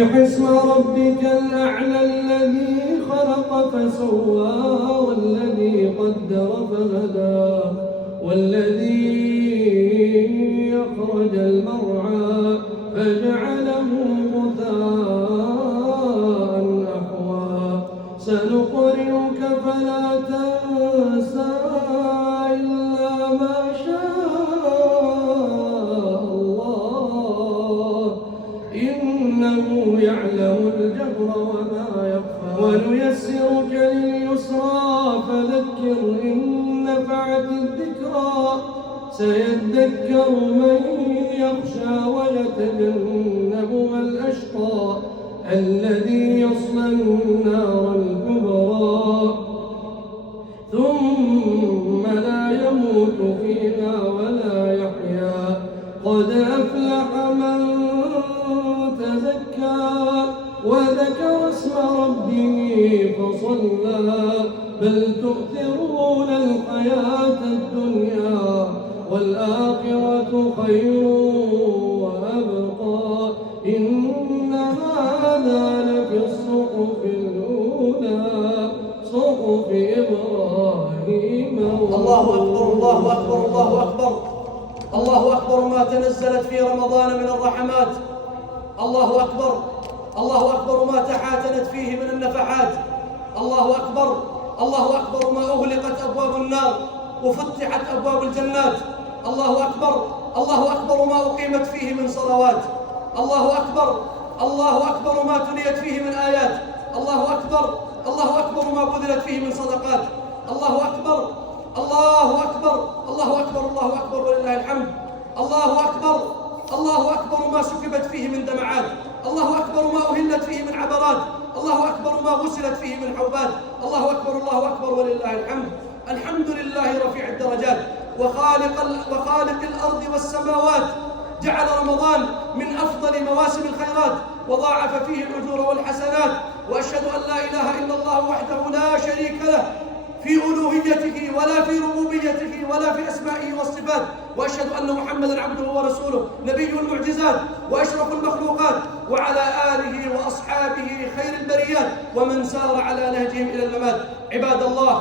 سبح اسم ربك الأعلى الذي خلق فسوى والذي قدر فهدى والذي أخرج المرعى فجعله غثاء أحوى سنقرئك فلا تنسى إلا ما شاء الله إنه يعلم الجهر وما يخفى ونيسرك لليسرى فذكر إن نفعت الذكرى سيذكر من يخشى ويتجنبها الأشقى الذي يصلى النار الكبرى ثم لا يموت فيها ولا يحيا قد أفلح من تزكى وذكر اسم ربه فصلى بل تؤثرون الحياة الدنيا والآخرة خير وأبقى إن هذا لفي الصحف الأولى صحف إبراهيم الله أكبر الله أكبر الله أكبر الله أكبر ما تنزلت في رمضان من الرحمات الله أكبر الله أكبر ما تحاتنت فيه من النفحات الله أكبر الله أكبر ما أغلقت أبواب النار وفتحت أبواب الجنات الله أكبر الله أكبر ما أقيمت فيه من صلوات الله أكبر الله أكبر ما تليت فيه من آيات الله أكبر الله أكبر ما بذلت فيه من صدقات الله أكبر الله أكبر الله أكبر الله أكبر ولله الحمد الله أكبر الله أكبر ما سكبت فيه من دمعات الله أكبر ما أهلت فيه من عبرات الله أكبر ما غسلت فيه من حوبات الله أكبر الله أكبر ولله الحمد الحمد لله رفيع الدرجات وخالق الأرض والسماوات جعل رمضان من أفضل مواسم الخيرات وضاعف فيه الأجور والحسنات وأشهد أن لا إله إلا الله وحده لا شريك له في ألوهيته ولا في ربوبيته ولا في أسمائه والصفات وأشهد أن محمدًا عبده ورسوله نبي المعجزات وأشرف المخلوقات وعلى آله وأصحابه خير البريات ومن سار على نهجهم إلى الممات عباد الله